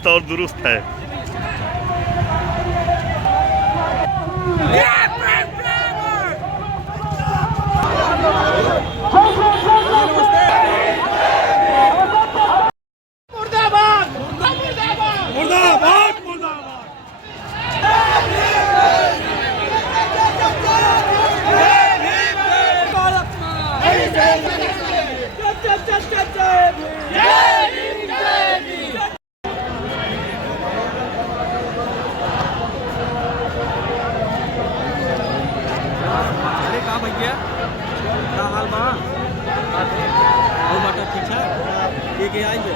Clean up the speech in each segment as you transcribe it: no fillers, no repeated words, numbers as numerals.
चुस्त और दुरुस्त है। भैया क्या हाल बा? ठीक है ये आइए।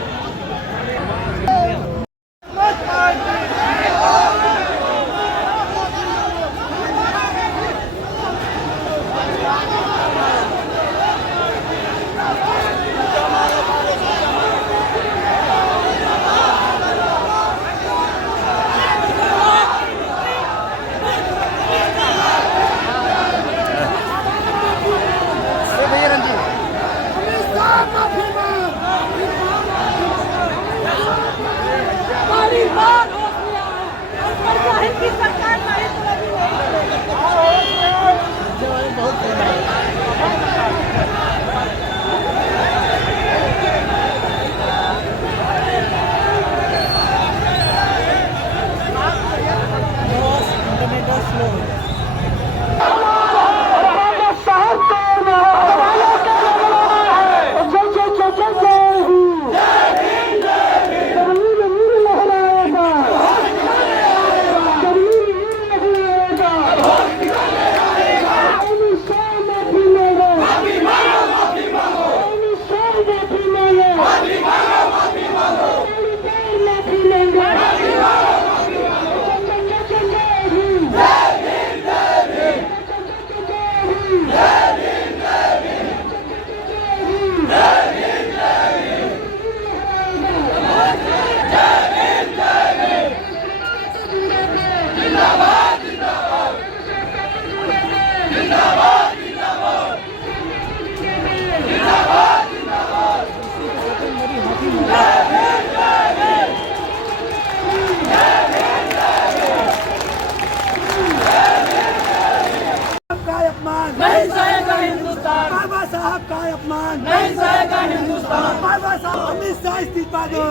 बाबा साहब का अपमान नहीं सहेगा हिंदुस्तान। बाबा साहब अमित शाह इस्तीफा दो।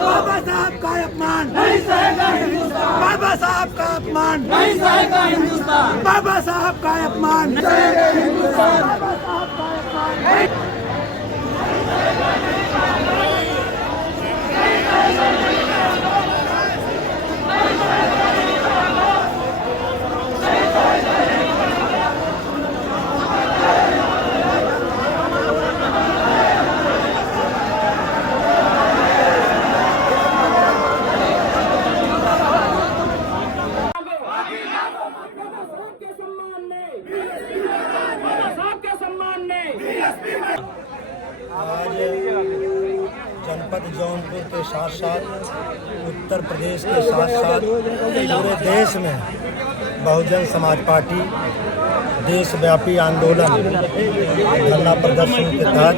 बाबा साहब का अपमान नहीं सहेगा हिंदुस्तान। बाबा साहब का अपमान नहीं सहेगा हिंदुस्तान। बाबा साहब का अपमान नहीं सहेगा हिंदुस्तान। बाबा साहब का अपमान आज जनपद जौनपुर के साथ साथ उत्तर प्रदेश के साथ साथ पूरे देश में बहुजन समाज पार्टी देशव्यापी आंदोलन धरना प्रदर्शन के तहत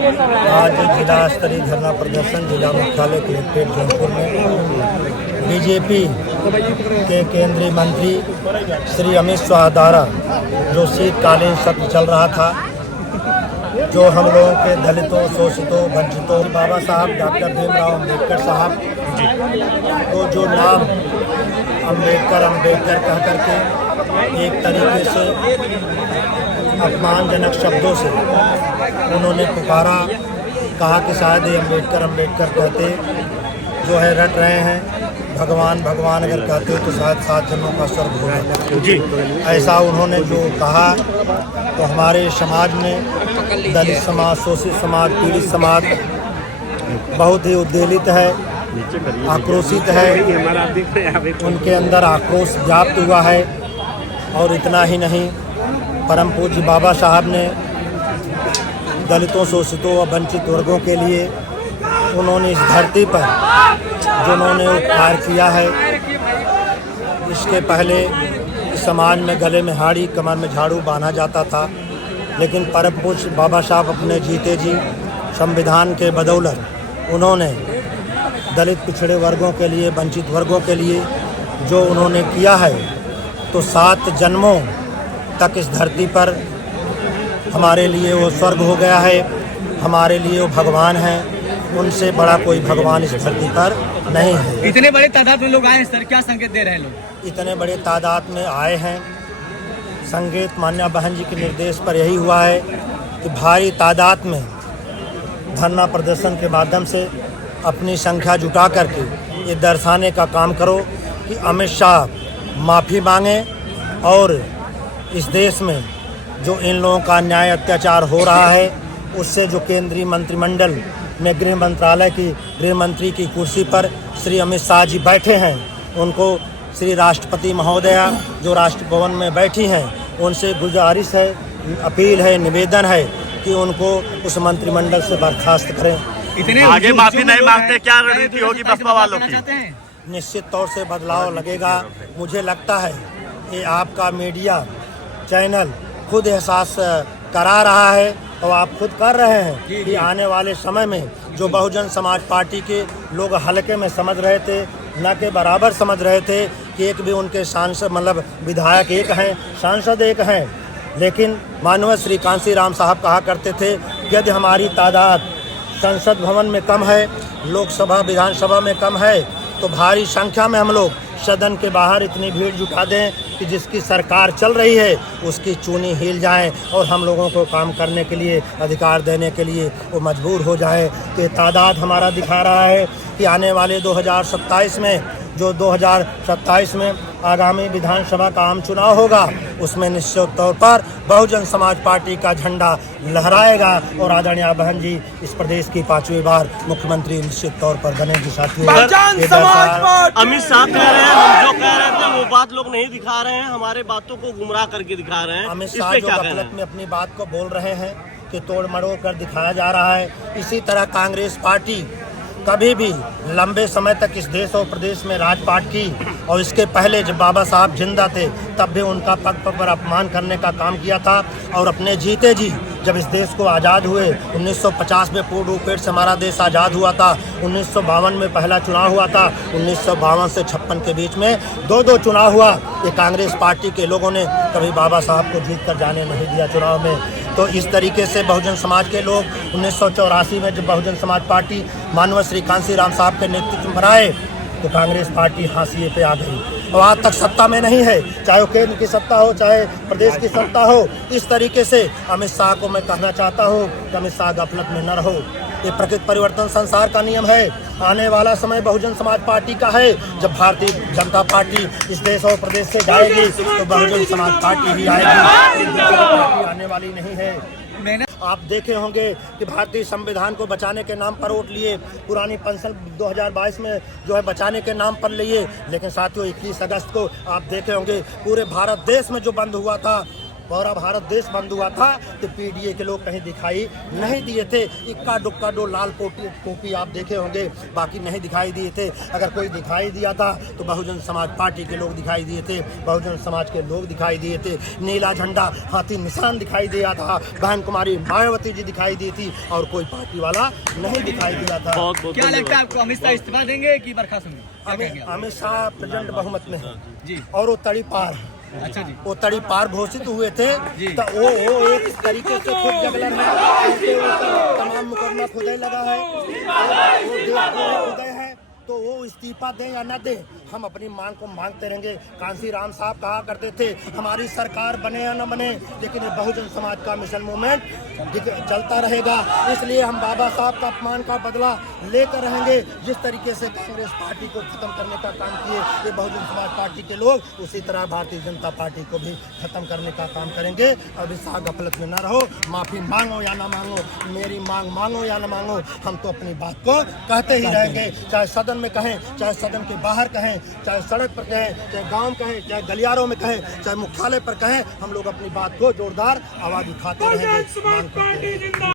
आज जिला स्तरीय धरना प्रदर्शन जिला मुख्यालय कलेक्ट्रेट जौनपुर में बीजेपी के केंद्रीय मंत्री श्री अमित शाह द्वारा जो शीतकालीन सत्र चल रहा था, जो हम लोगों के दलितों, शोषितों, वंचितों, बाबा साहब डॉक्टर भीमराव अम्बेडकर साहब को जो नाम अम्बेडकर कह करके एक तरीके से अपमानजनक शब्दों से उन्होंने पुकारा, कहा कि शायद ये अम्बेडकर कहते जो है रट रहे हैं, भगवान भगवान अगर कहते तो शायद 7 जन्मों का स्वर्ग होगा। ऐसा उन्होंने जो कहा तो हमारे समाज में दलित समाज, शोषित समाज, पीड़ित समाज बहुत ही उद्वेलित है, आक्रोशित है। उनके अंदर आक्रोश व्याप्त हुआ है। और इतना ही नहीं, परम पूज्य बाबा साहब ने दलितों, शोषितों और वंचित वर्गों के लिए उन्होंने इस धरती पर जो उन्होंने उपकार किया है, इसके पहले समाज में गले में हाड़ी, कमर में झाड़ू बांधा जाता था, लेकिन परम पूज्य बाबा साहब अपने जीते जी संविधान के बदौलत उन्होंने दलित पिछड़े वर्गों के लिए, वंचित वर्गों के लिए जो उन्होंने किया है, तो 7 जन्मों तक इस धरती पर हमारे लिए वो स्वर्ग हो गया है, हमारे लिए वो भगवान हैं। उनसे बड़ा कोई भगवान इस धरती पर नहीं है। इतने बड़े तादाद में लोग आए हैं सर, क्या संकेत दे रहे हैं लोग? इतने बड़े तादाद में आए हैं, संकेत मान्या बहन जी के निर्देश पर यही हुआ है कि भारी तादाद में धरना प्रदर्शन के माध्यम से अपनी संख्या जुटा करके ये दर्शाने का काम करो कि अमित शाह माफ़ी मांगे और इस देश में जो इन लोगों का अन्याय अत्याचार हो रहा है उससे जो केंद्रीय मंत्रिमंडल में गृह मंत्रालय की गृह मंत्री की कुर्सी पर श्री अमित शाह जी बैठे हैं, उनको श्री राष्ट्रपति महोदया जो राष्ट्रभवन में बैठी हैं उनसे गुजारिश है, अपील है, निवेदन है कि उनको उस मंत्रिमंडल से बर्खास्त करें। इतने आगे माफी नहीं मांगते, क्या रणनीति होगी बसपा वालों की? निश्चित तौर से बदलाव लगेगा। मुझे लगता है कि आपका मीडिया चैनल खुद एहसास करा रहा है और आप खुद कर रहे हैं कि आने वाले समय में जो बहुजन समाज पार्टी के लोग हल्के में समझ रहे थे, न के बराबर समझ रहे थे कि एक भी उनके सांसद मतलब विधायक एक हैं, सांसद एक हैं, लेकिन माननीय श्री कांशीराम साहब कहा करते थे यदि हमारी तादाद संसद भवन में कम है, लोकसभा विधानसभा में कम है, तो भारी संख्या में हम लोग सदन के बाहर इतनी भीड़ जुटा दें कि जिसकी सरकार चल रही है उसकी चूनी हिल जाए और हम लोगों को काम करने के लिए, अधिकार देने के लिए वो मजबूर हो जाए। तो ये तादाद हमारा दिखा रहा है कि आने वाले 2027 में जो 2027 में आगामी विधानसभा का आम चुनाव होगा उसमें निश्चित तौर पर बहुजन समाज पार्टी का झंडा लहराएगा और आदरणीय बहन जी इस प्रदेश की 5वीं बार मुख्यमंत्री निश्चित तौर पर बनेगी। साथियों, अमित शाह कह रहे हैं हम जो कह रहे थे वो बात लोग नहीं दिखा रहे हैं, हमारे बातों को गुमराह करके दिखा रहे हैं। अमित शाह जो गलत में अपनी बात को बोल रहे हैं कि तोड़ मड़ोड़ कर दिखाया जा रहा है। इसी तरह कांग्रेस पार्टी कभी भी लंबे समय तक इस देश और प्रदेश में राजपाट की और इसके पहले जब बाबा साहब जिंदा थे तब भी उनका पग पग पर अपमान करने का काम किया था और अपने जीते जी जब इस देश को आज़ाद हुए 1950 में पूर्ण रूपेण से हमारा देश आज़ाद हुआ था, 1952 में पहला चुनाव हुआ था, 1952 से 56 के बीच में 2 चुनाव हुआ। ये कांग्रेस पार्टी के लोगों ने कभी बाबा साहब को जीत कर जाने नहीं दिया चुनाव में। तो इस तरीके से बहुजन समाज के लोग 1984 में जब बहुजन समाज पार्टी माननीय श्री कांशीराम साहब के नेतृत्व में आए तो कांग्रेस पार्टी हाशिए पे आ गई और आज तक सत्ता में नहीं है, चाहे वो केंद्र की सत्ता हो चाहे प्रदेश की सत्ता हो। इस तरीके से अमित शाह को मैं कहना चाहता हूँ कि अमित शाह गफलत में न रहो। ये प्रकृति परिवर्तन संसार का नियम है। आने वाला समय बहुजन समाज पार्टी का है। जब भारतीय जनता पार्टी इस देश और प्रदेश से जाएगी तो बहुजन समाज पार्टी भी आएगी, पार्टी आने वाली नहीं है। आप देखे होंगे कि भारतीय संविधान को बचाने के नाम पर वोट लिए, पुरानी पेंशन 2022 में जो है बचाने के नाम पर लिए, लेकिन साथियों 21 अगस्त को आप देखे होंगे पूरे भारत देश में जो बंद हुआ था, पूरा भारत देश बंद हुआ था, तो पीडीए के लोग कहीं दिखाई नहीं दिए थे। इक्का दुक्का 2 लाल टोपी आप देखे होंगे, बाकी नहीं दिखाई दिए थे। अगर कोई दिखाई दिया था तो बहुजन समाज पार्टी के लोग दिखाई दिए थे, बहुजन समाज के लोग दिखाई दिए थे। नीला झंडा हाथी निशान दिखाई दिया था, बहन कुमारी मायावती जी दिखाई दी थी और कोई पार्टी वाला नहीं दिखाई दिया था। क्या लगता है आपको, अमित शाह इस्तीफा देंगे कि बर्खास्त होंगे? अमित शाह प्रचंड बहुमत में है जी और वो तड़ी पार है। अच्छा जी, वो तड़ी पार घोषित हुए थे तो वो एक तरीके से खुद जगलर है, उनके ऊपर तमाम मुकदमा खुदे लगा है, वो देश को खुदे है, तो वो इस्तीफा दें या न दें हम अपनी मांग को मांगते रहेंगे। कांशीराम साहब कहा करते थे हमारी सरकार बने या न बने लेकिन ये बहुजन समाज का मिशन मूवमेंट चलता रहेगा। इसलिए हम बाबा साहब का अपमान का बदला लेकर रहेंगे। जिस तरीके से कांग्रेस पार्टी को खत्म करने का काम किए ये बहुजन समाज पार्टी के लोग, उसी तरह भारतीय जनता पार्टी को भी खत्म करने का काम करेंगे। अब इस गफलत में न रहो, माफ़ी मांगो या ना मांगो, मेरी मांग मांगो या ना मांगो, हम तो अपनी बात को कहते ही रहेंगे। चाहे सदन में कहें, चाहे सदन के बाहर कहें, चाहे सड़क पर कहें, चाहे गांव कहें, चाहे गलियारों में कहें, चाहे मुख्यालय पर कहें, हम लोग अपनी बात को जोरदार आवाज उठाते रहेंगे, मांग करते रहेंगे।